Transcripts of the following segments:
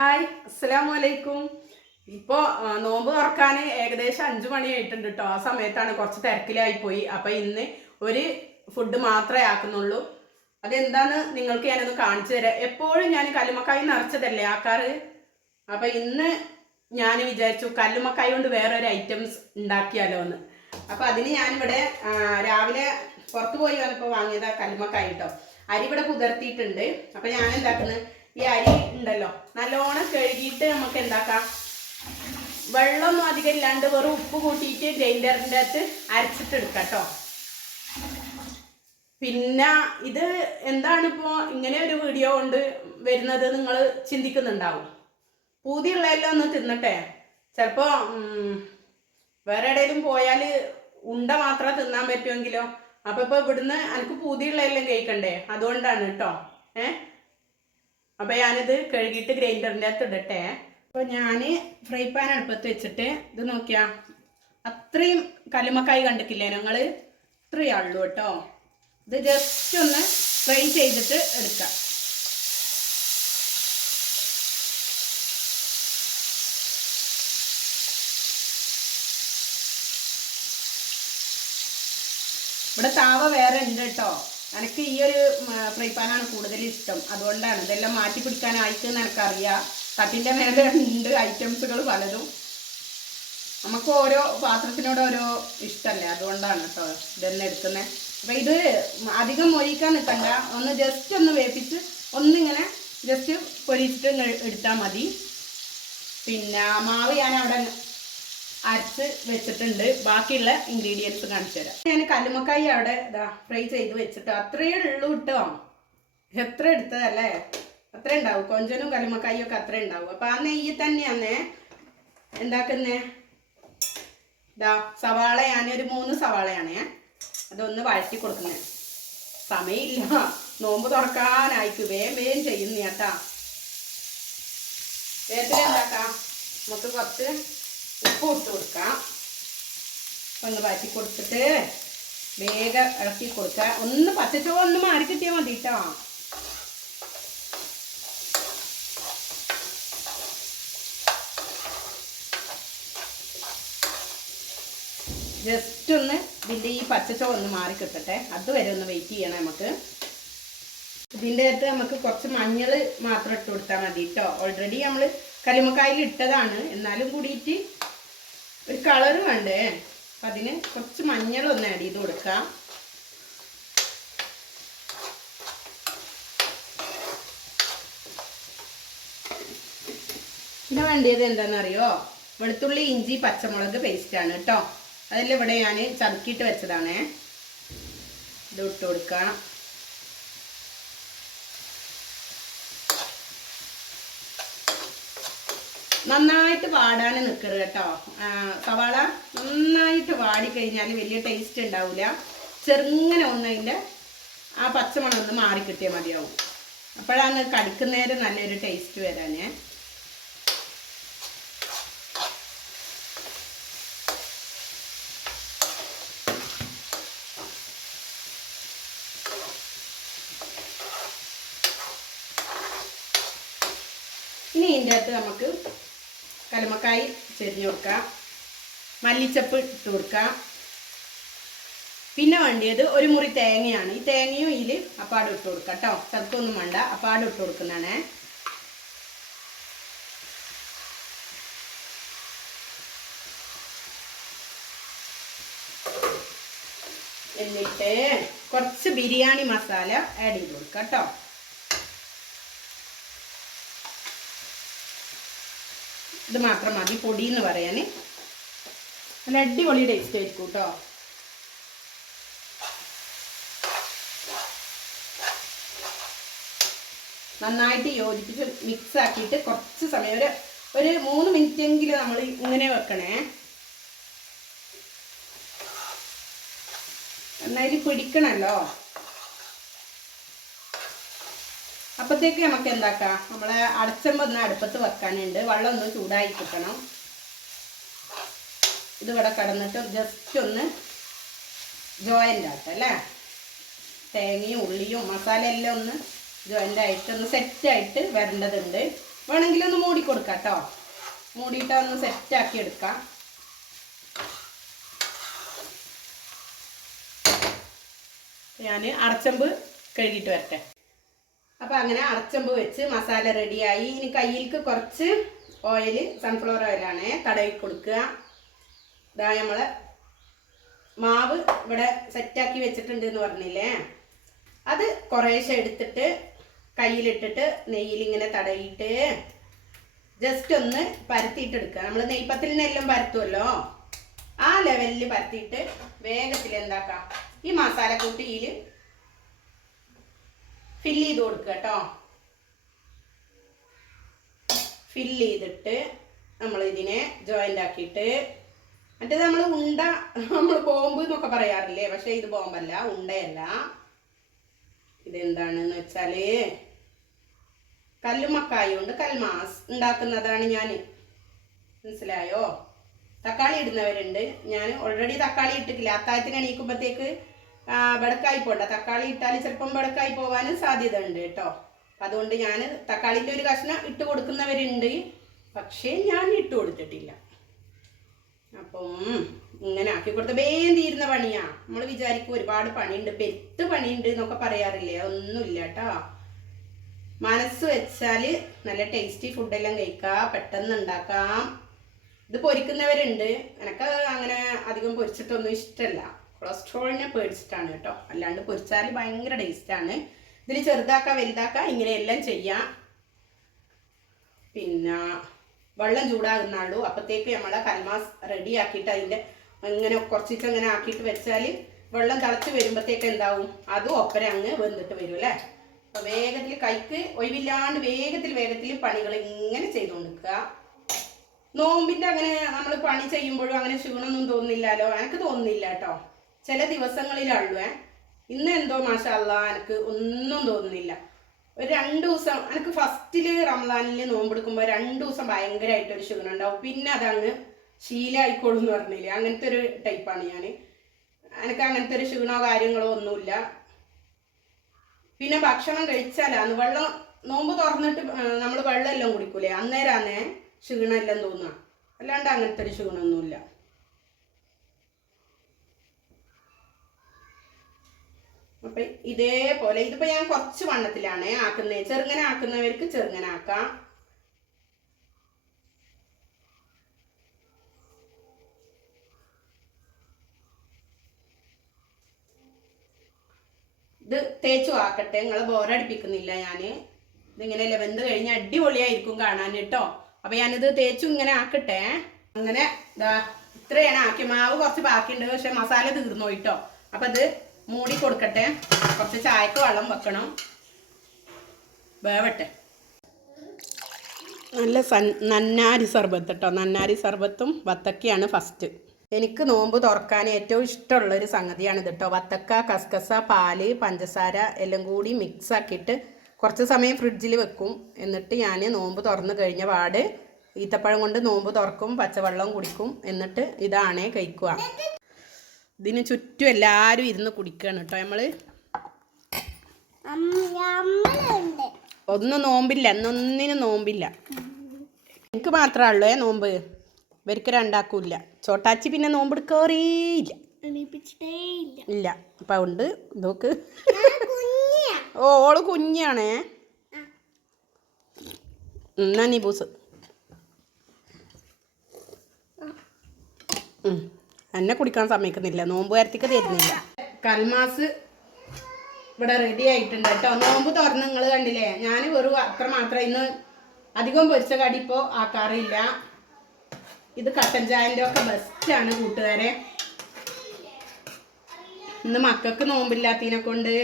Hi അസ്സലാമു അലൈക്കും ഇപ്പോൾ നോമ്പ് തുറക്കാൻ ഏകദേശം അഞ്ചു മണിയായിട്ടുണ്ട് കേട്ടോ ആ സമയത്താണ് കുറച്ച് തിരക്കിലായി പോയി. അപ്പം ഇന്ന് ഒരു ഫുഡ് മാത്രമേ ആക്കുന്നുള്ളൂ. അതെന്താന്ന് നിങ്ങൾക്ക് ഞാനൊന്ന് കാണിച്ചു തരാം. എപ്പോഴും ഞാൻ കല്ലുമക്കായി നിറച്ചതല്ലേ ആക്കാറ്? അപ്പം ഇന്ന് ഞാൻ വിചാരിച്ചു കല്ലുമക്കായി കൊണ്ട് വേറെ ഒരു ഐറ്റംസ് ഉണ്ടാക്കിയാലോ എന്ന് അപ്പം അതിന് ഞാനിവിടെ രാവിലെ പുറത്തു പോയി വന്നപ്പോൾ വാങ്ങിയതാ കല്ലുമക്കായി കേട്ടോ അരി ഇവിടെ കുതിർത്തിയിട്ടുണ്ട് അപ്പം ഞാൻ എന്താക്കുന്നത് ഈ അരി ഉണ്ടല്ലോ. നല്ലോണം കഴുകിയിട്ട് നമുക്ക് എന്താക്കാം? വെള്ളമൊന്നും അധികം ഇല്ലാണ്ട് വെറും ഉപ്പ് കൂട്ടിയിട്ട് ഗ്രൈൻഡറിന്റെ അകത്ത് അരച്ചിട്ട് എടുക്കാം കേട്ടോ പിന്നെ ഇത് എന്താണ് ഇപ്പോൾ ഇങ്ങനെ ഒരു വീഡിയോ കൊണ്ട് വരുന്നത് നിങ്ങൾ ചിന്തിക്കുന്നുണ്ടാവും. പൂതിയുള്ളതെല്ലാം ഒന്ന് തിന്നട്ടെ? ചിലപ്പോൾ വേറെ എവിടെയെങ്കിലും പോയാൽ ഉണ്ട മാത്രം തിന്നാൻ പറ്റുമെങ്കിലോ? അപ്പോൾ ഇപ്പോൾ ഇവിടുന്ന് എനിക്ക് പൂതിയുള്ളതെല്ലാം കഴിക്കണ്ടേ? അതുകൊണ്ടാണ് കേട്ടോ. ഏ? അപ്പോൾ ഞാനിത് കഴുകിയിട്ട് ഗ്രൈൻഡറിന്റെ അകത്ത് ഇടട്ടെ. അപ്പോൾ ഞാൻ ഫ്രൈ പാൻ അടുപ്പത്ത് വെച്ചിട്ട് ഇത് നോക്കിയാ അത്രയും കല്ലുമക്കായി കണ്ടിട്ടില്ലേ ഞങ്ങൾ ഇത്രയേ ഉള്ളൂ കേട്ടോ. ഇത് ജസ്റ്റ് ഒന്ന് ഫ്രൈ ചെയ്തിട്ട് എടുക്കാം. ഇവിടെ താവ വേറെ ഉണ്ട് കേട്ടോ. എനിക്ക് ഈ ഒരു ഫ്രൈ പാനാണ് കൂടുതൽ ഇഷ്ടം. അതുകൊണ്ടാണ് ഇതെല്ലാം മാറ്റി പിടിക്കാനായിട്ട് എനിക്കറിയാം തട്ടിന്റെ മേലെ ഉണ്ട് ഐറ്റംസുകൾ പലതും. നമുക്ക് ഓരോ പാത്രത്തിനോട് ഓരോ ഇഷ്ടമല്ലേ അതുകൊണ്ടാണ് കേട്ടോ ഇതെന്നെ എടുക്കുന്നത് അപ്പം ഇത് അധികം മൊരിക്കാൻ നിൽക്കണ്ട ഒന്ന് ജസ്റ്റ് ഒന്ന് വേപ്പിച്ച് ഒന്നിങ്ങനെ ജസ്റ്റ് പൊരിച്ചിട്ട് എടുത്താൽ മതി. പിന്നെ മാവ് ഞാൻ അവിടെ അരച്ച് വെച്ചിട്ടുണ്ട്. ബാക്കിയുള്ള ഇൻഗ്രീഡിയൻസ് കാണിച്ചു തരാം. ഞാൻ കല്ലുമക്കായി അവിടെ ഇതാ ഫ്രൈ ചെയ്ത് വെച്ചിട്ട് അത്രയേ ഉള്ളൂ കിട്ടോ എത്ര എടുത്തതല്ലേ? അത്ര ഉണ്ടാവും. കൊഞ്ചനും കല്ലുമക്കായും ഒക്കെ അത്ര ഉണ്ടാവും. അപ്പൊ ആ നെയ്യ് തന്നെയാന്നേ എന്താക്കുന്നേ? ഇതാ സവാള ഞാനൊരു മൂന്ന് സവാളയാണേ. അതൊന്ന് വഴറ്റി കൊടുക്കുന്നത് സമയമില്ല. നോമ്പ് തുറക്കാനായിക്ക് വേഗം വേഗം ചെയ്യുന്ന കേട്ടാ. വേഗത്തിൽ എന്താക്കാം? നമുക്ക് കുറച്ച് ഉപ്പ് ഇട്ട് കൊടുക്കാം. ഒന്ന് വഴറ്റി കൊടുത്തിട്ട് വേഗം ഇളക്കി കൊടുക്കുക. ഒന്ന് പച്ചച്ചോ ഒന്ന് മാറി കിട്ടിയാൽ മതി കേട്ടോ ജസ്റ്റ് ഒന്ന് ഇതിന്റെ ഈ പച്ചച്ചോ ഒന്ന് മാറി കിട്ടട്ടെ. അതുവരെ ഒന്ന് വെയിറ്റ് ചെയ്യണം നമുക്ക്. ഇതിന്റെ അകത്ത് നമുക്ക് കുറച്ച് മഞ്ഞൾ മാത്രം ഇട്ട് കൊടുത്താൽ മതി കേട്ടോ ഓൾറെഡി നമ്മൾ കല്ലുമക്കായിൽ ഇട്ടതാണ്. എന്നാലും കൂടിയിട്ട് ഒരു കളർ വേണ്ടേ? അപ്പം അതിന് കുറച്ച് മഞ്ഞൾ ഒന്ന് ആഡ് ചെയ്ത് കൊടുക്കാം. പിന്നെ വേണ്ടിയത് എന്താണെന്നറിയോ? വെളുത്തുള്ളി ഇഞ്ചി പച്ചമുളക് പേസ്റ്റാണ് കേട്ടോ. അതിൽ ഇവിടെ ഞാൻ ചതുക്കിയിട്ട് വെച്ചതാണേ. ഇത് ഇട്ട് കൊടുക്കാം. നന്നായിട്ട് വാടാൻ നിൽക്കരുത് കേട്ടോ. സവാള നന്നായിട്ട് വാടിക്കഴിഞ്ഞാൽ വലിയ ടേസ്റ്റ് ഉണ്ടാവില്ല ചെറുങ്ങനെ ഒന്ന് അതിന്റെ ആ പച്ചമണം ഒന്ന് മാറിക്കിട്ടിയാൽ മതിയാവും. അപ്പോഴാണ് കടിക്കുന്നേരം നല്ലൊരു ടേസ്റ്റ് വരാനേ. ഇനി ഇതിന്റെ അകത്ത് നമുക്ക് കലമക്കായി ചെരിഞ്ഞു കൊടുക്കാം മല്ലിച്ചപ്പ് ഇട്ട് കൊടുക്കാം പിന്നെ വേണ്ടിയത് ഒരു മുറി തേങ്ങയാണ്. ഈ തേങ്ങയും ഇതിൽ അപ്പാട് ഇട്ട് കൊടുക്കാം കേട്ടോ. ചെറുക്കൊന്നും വേണ്ട. അപ്പാട് ഇട്ട് കൊടുക്കുന്നതാണ്. എന്നിട്ട് കുറച്ച് ബിരിയാണി മസാല ആഡ് ചെയ്ത് കൊടുക്കാം കേട്ടോ. ഇത് മാത്രം മതി പൊടി എന്ന് പറയാൻ നല്ല അടിപൊളി ടേസ്റ്റ് ആയിരിക്കും കേട്ടോ നന്നായിട്ട് യോജിപ്പിച്ച് മിക്സ് ആക്കിയിട്ട് കുറച്ച് സമയം ഒരു ഒരു മൂന്ന് മിനിറ്റ് എങ്കിലും നമ്മൾ ഇങ്ങനെ വെക്കണേ. നന്നായിട്ട് പിടിക്കണല്ലോ. അപ്പത്തേക്ക് നമുക്ക് എന്താക്കാം? നമ്മളെ അടച്ചമ്പ ഒന്ന് അടുപ്പത്ത് വെക്കാനുണ്ട്. വെള്ളം ഒന്ന് ചൂടായി കിട്ടണം. ഇതിവിടെ കിടന്നിട്ട് ജസ്റ്റ് ഒന്ന് ജോയിന്റ് ആക്കാം അല്ലേ? തേങ്ങയും ഉള്ളിയും മസാല എല്ലാം ഒന്ന് ജോയിന്റ് ആയിട്ട് ഒന്ന് സെറ്റായിട്ട് വരേണ്ടതുണ്ട്. വേണമെങ്കിൽ ഒന്ന് മൂടി കൊടുക്കാം കേട്ടോ മൂടിയിട്ട് ഒന്ന് സെറ്റാക്കി എടുക്കാം. ഞാൻ അടച്ചമ്പ് കഴുകിയിട്ട് വരട്ടെ. അപ്പം അങ്ങനെ അടച്ചമ്പ് വെച്ച് മസാല റെഡിയായി. ഇനി കയ്യിൽക്ക് കുറച്ച് ഓയിൽ സൺഫ്ലവർ ഓയിലാണ് തടവി കൊടുക്കുക. ഇതാ നമ്മൾ മാവ് ഇവിടെ സെറ്റാക്കി വെച്ചിട്ടുണ്ട് എന്ന് പറഞ്ഞില്ലേ? അത് കുറേശ്ശെ എടുത്തിട്ട് കയ്യിലിട്ടിട്ട് നെയ്യിലിങ്ങനെ തടയിട്ട് ജസ്റ്റ് ഒന്ന് പരത്തിയിട്ട് എടുക്കുക നമ്മൾ നെയ്പ്പത്തിലിനെല്ലാം പരത്തുമല്ലോ ആ ലെവലിൽ പരത്തിയിട്ട് വേഗത്തിൽ എന്താക്കാം? ഈ മസാല കൂട്ടിയിൽ ഫില്ല് ചെയ്ത് കൊടുക്കുക കേട്ടോ. ഫില്ല് ചെയ്തിട്ട് നമ്മൾ ഇതിനെ ജോയിന്റ് ആക്കിയിട്ട് മറ്റേത് നമ്മൾ ഉണ്ട നമ്മൾ ബോംബ് എന്നൊക്കെ പറയാറില്ലേ? പക്ഷേ ഇത് ബോംബല്ല ഉണ്ടയല്ല. ഇതെന്താണെന്ന് വെച്ചാൽ കല്ലുമക്കായ കൊണ്ട് കൽമാസ് ഉണ്ടാക്കുന്നതാണ് ഞാൻ മനസ്സിലായോ? തക്കാളി ഇടുന്നവരുണ്ട്. ഞാൻ ഓൾറെഡി തക്കാളി ഇട്ടിട്ടില്ല. അത്താഴത്തിന് എണീക്കുമ്പോഴത്തേക്ക് ബടക്കായി പോണ്ട തക്കാളി ഇട്ടാൽ ചിലപ്പം വെടക്കായി പോകാനും സാധ്യത ഉണ്ട് കേട്ടോ. അതുകൊണ്ട് ഞാൻ തക്കാളിന്റെ ഒരു കഷ്ണം ഇട്ട് കൊടുക്കുന്നവരുണ്ട്. പക്ഷേ ഞാൻ ഇട്ട് കൊടുത്തിട്ടില്ല. അപ്പം ഇങ്ങനെ ആക്കി കൊടുത്ത വേഗം തീരുന്ന പണിയാ. നമ്മൾ വിചാരിക്കും ഒരുപാട് പണിയുണ്ട്. പെരുത്ത് പണിയുണ്ട് എന്നൊക്കെ പറയാറില്ലേ? ഒന്നുമില്ല കേട്ടോ. മനസ്സ് വെച്ചാൽ നല്ല ടേസ്റ്റി ഫുഡെല്ലാം കഴിക്കാം. പെട്ടെന്ന് ഉണ്ടാക്കാം. ഇത് പൊരിക്കുന്നവരുണ്ട്. എനക്ക് അങ്ങനെ അധികം പൊരിച്ചിട്ടൊന്നും ഇഷ്ടമല്ല കൊളസ്ട്രോളിനെ പേടിച്ചിട്ടാണ് കേട്ടോ. അല്ലാണ്ട് പൊരിച്ചാൽ ഭയങ്കര ടേസ്റ്റാണ് ഇതിൽ ചെറുതാക്കാം വലുതാക്കാം ഇങ്ങനെയെല്ലാം ചെയ്യാം. പിന്നെ വെള്ളം ചൂടാകുന്നുള്ളൂ അപ്പോഴത്തേക്ക് നമ്മളെ കൽമാസ് റെഡി ആക്കിയിട്ട് അതിന്റെ ഇങ്ങനെ കുറച്ചിട്ട് അങ്ങനെ ആക്കിയിട്ട് വെച്ചാൽ വെള്ളം തിളച്ച് വരുമ്പോഴത്തേക്ക് എന്താവും? അതും ഒപ്പര അങ്ങ് വെന്തിട്ട് വരും അല്ലേ? അപ്പോൾ വേഗത്തിൽ കൈക്ക് ഒഴിവില്ലാണ്ട് വേഗത്തിൽ വേഗത്തിൽ പണികൾ ഇങ്ങനെ ചെയ്തുകൊണ്ടിരിക്കുക നോമ്പിന്റെ അങ്ങനെ നമ്മൾ പണി ചെയ്യുമ്പോഴും അങ്ങനെ ക്ഷീണമൊന്നും തോന്നുന്നില്ലല്ലോ? എനിക്ക് തോന്നുന്നില്ല കേട്ടോ? ചില ദിവസങ്ങളിലുള്ളൂ ഇന്ന് എന്തോ മാഷല്ല എനിക്ക് ഒന്നും തോന്നുന്നില്ല. ഒരു രണ്ട് ദിവസം എനിക്ക് ഫസ്റ്റിൽ റംസാനിൽ നോമ്പെടുക്കുമ്പോൾ രണ്ട് ദിവസം ഭയങ്കരമായിട്ട് ഒരു ക്ഷീണം ഉണ്ടാവും. പിന്നെ അതങ്ങ് ശീലമായിക്കോളും എന്ന് പറഞ്ഞില്ലേ? അങ്ങനത്തെ ഒരു ടൈപ്പാണ് ഞാൻ എനിക്ക് അങ്ങനത്തെ ഒരു ക്ഷീണോ കാര്യങ്ങളോ ഒന്നുമില്ല. പിന്നെ ഭക്ഷണം കഴിച്ചാലാണ് വെള്ളം നോമ്പ് തുറന്നിട്ട് നമ്മൾ വെള്ളമെല്ലാം കുടിക്കൂലേ? അന്നേരാന്നേ ക്ഷീണമെല്ലാം തോന്നുക. അല്ലാണ്ട് അങ്ങനത്തെ ഒരു ക്ഷീണമൊന്നുമില്ല. അപ്പൊ ഇതേപോലെ ഇതിപ്പോ ഞാൻ കുറച്ച് വണ്ണത്തിലാണ് ആക്കുന്നത്. ചെറുങ്ങനെ ആക്കുന്നവർക്ക് ചെറുങ്ങനെ ആക്കാം. ഇത് തേച്ചു ആക്കട്ടെ. നിങ്ങളെ ബോറടിപ്പിക്കുന്നില്ല ഞാൻ ഇതിങ്ങനെയല്ലേ വെന്ത് കഴിഞ്ഞ് അടിപൊളിയായിരിക്കും കാണാൻ കേട്ടോ. അപ്പൊ ഞാനിത് തേച്ചു ഇങ്ങനെ ആക്കട്ടെ. അങ്ങനെ ഇതാ ഇത്രയാണ്. ആക്കി മാവ് കുറച്ച് ബാക്കിയുണ്ട്. പക്ഷെ മസാല തീർന്നു പോയിട്ടോ അപ്പൊ ഇത് മൂടി കൊടുക്കട്ടെ. കുറച്ച് ചായക്ക് വെള്ളം വെക്കണം. വേവട്ടെ. നല്ല സൻ നന്നാരി സർബത്ത് കേട്ടോ നന്നാരി സർബത്തും വത്തക്കയാണ് ഫസ്റ്റ് എനിക്ക് നോമ്പ് തുറക്കാൻ ഏറ്റവും ഇഷ്ടമുള്ളൊരു സംഗതിയാണ് കേട്ടോ വത്തക്ക കസ്കസ പാൽ പഞ്ചസാര എല്ലാം കൂടി മിക്സ് ആക്കിയിട്ട് കുറച്ച് സമയം ഫ്രിഡ്ജിൽ വെക്കും. എന്നിട്ട് ഞാൻ നോമ്പ് തുറന്നു കഴിഞ്ഞ പാട് ഈത്തപ്പഴം കൊണ്ട് നോമ്പ് തുറക്കും പച്ചവെള്ളം കുടിക്കും. എന്നിട്ട് ഇതാണേ കഴിക്കുക. ഇതിന് ചുറ്റും എല്ലാവരും ഇരുന്ന് കുടിക്കുകയാണ് കേട്ടോ നമ്മൾ ഒന്നും നോമ്പില്ല എന്നൊന്നിനും നോമ്പില്ല. എനിക്ക് മാത്രമേ ഉള്ളൂ ഏ നോമ്പ്. ഇവർക്ക് രണ്ടാക്കൂല്ല. ചോട്ടാച്ചി പിന്നെ നോമ്പ് എടുക്കാറേയില്ല ഇല്ല. അപ്പം അതുകൊണ്ട് നോക്ക് ഓ ഓൾ കുഞ്ഞാണേ. എന്നാ നീ ബൂസ് ഉം. എന്നെ കുടിക്കാൻ സമ്മതിക്കുന്നില്ല. നോമ്പ് കാര്യത്തേക്ക് തരുന്നില്ല. കൽമാസ് ഇവിടെ റെഡി ആയിട്ടുണ്ട് കേട്ടോ. നോമ്പ് തുറന്ന് നിങ്ങൾ കണ്ടില്ലേ? ഞാൻ വെറും അത്ര മാത്രം ഇന്ന് അധികം പൊരിച്ച കടി ഇപ്പോൾ ആക്കാറില്ല. ഇത് കട്ടൻ ചായന്റെ ഒക്കെ ബെസ്റ്റാണ് കൂട്ടുകാരെ. ഇന്ന് മക്കൾക്ക് നോമ്പില്ലാത്തതിനെ കൊണ്ട്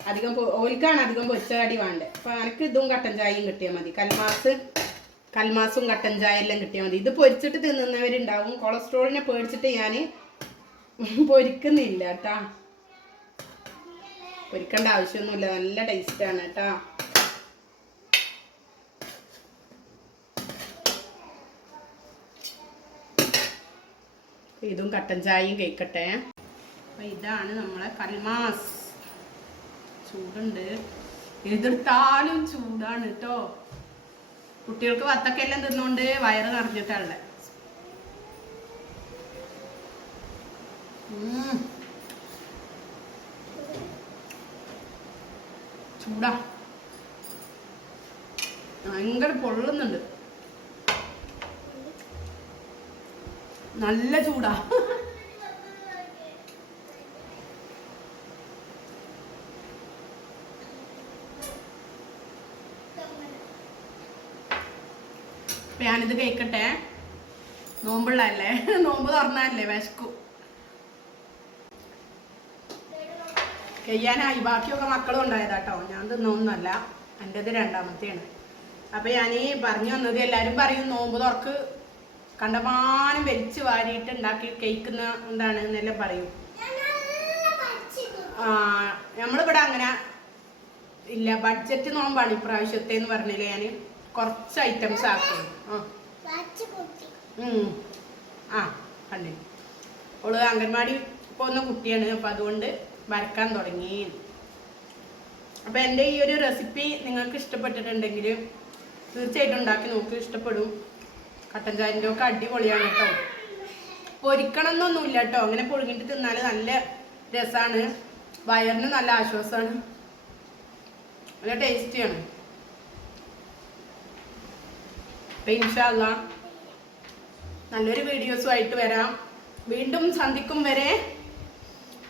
അധികം ഓൽക്കാണ് അധികം പൊരിച്ച കടി വേണ്ടത്. അപ്പോൾ എനിക്ക് ഇതും കട്ടൻ ചായയും കിട്ടിയാൽ മതി. കൽമാസ് കൽമാസും കട്ടൻ ചായ എല്ലാം കിട്ടിയാൽ മതി. ഇത് പൊരിച്ചിട്ട് തിന്നുന്നവരുണ്ടാവും. കൊളസ്ട്രോളിനെ പേടിച്ചിട്ട് ഞാൻ പൊരിക്കുന്നില്ല കേട്ടാ പൊരിക്കേണ്ട ആവശ്യമൊന്നുമില്ല. നല്ല ടേസ്റ്റാണ് കേട്ടാ ഇതും കട്ടൻ ചായയും കഴിക്കട്ടെ. അപ്പൊ ഇതാണ് നമ്മളെ കൽമാസ്. ചൂടുണ്ട്. എതിർത്താലും ചൂടാണ് കേട്ടോ കുട്ടികൾക്ക് വത്തക്ക എല്ലാം തിന്നുകൊണ്ട് വയറ് നിറഞ്ഞിട്ടുള്ള ചൂടാ. ഭയങ്കര പൊള്ളുന്നുണ്ട്. നല്ല ചൂടാ. ഞാനിത് കഴിക്കട്ടെ നോമ്പുള്ളല്ലേ നോമ്പ് തുറന്നതല്ലേ വിശക്കും. കഴിയാനായി ബാക്കിയൊക്കെ മക്കളും ഉണ്ടായതാട്ടോ. ഞാൻ തിന്നൊന്നല്ല. എന്റെത് രണ്ടാമത്തെയാണ്. അപ്പൊ ഞാൻ ഈ പറഞ്ഞു വന്നത് എല്ലാരും പറയും നോമ്പ് തുറക്ക് കണ്ടമാനം വലിച്ച് വാരിയിട്ട് ഉണ്ടാക്കി കഴിക്കുന്ന എന്താണ് എന്നെല്ലാം പറയും. ആ നമ്മളിവിടെ അങ്ങനെ ഇല്ല. ബഡ്ജറ്റ് നോമ്പാണ് ഇപ്രാവശ്യത്തെ എന്ന് പറഞ്ഞില്ലേ ഞാൻ കുറച്ച് ഐറ്റംസ് ആക്കും. ആ. കണ്ടു. അവൾ അംഗൻവാടി പോകുന്ന കുട്ടിയാണ്. അപ്പം അതുകൊണ്ട് വരക്കാൻ തുടങ്ങി. അപ്പം എന്റെ ഈ ഒരു റെസിപ്പി നിങ്ങൾക്ക് ഇഷ്ടപ്പെട്ടിട്ടുണ്ടെങ്കിൽ തീർച്ചയായിട്ടും ഉണ്ടാക്കി നോക്കി. ഇഷ്ടപ്പെടും. കട്ടൻ ചായന്റെ ഒക്കെ അടിപൊളിയാണ് കേട്ടോ. പൊരിക്കണം എന്നൊന്നുമില്ല കേട്ടോ. അങ്ങനെ പൊഴുകിട്ട് തിന്നാൽ നല്ല രസമാണ് വയറിന് നല്ല ആശ്വാസമാണ്. നല്ല ടേസ്റ്റിയാണ് അപ്പം ഇൻഷാല്ല നല്ലൊരു വീഡിയോസുമായിട്ട് വരാം. വീണ്ടും സന്ധിക്കും വരെ.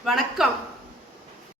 വണക്കം.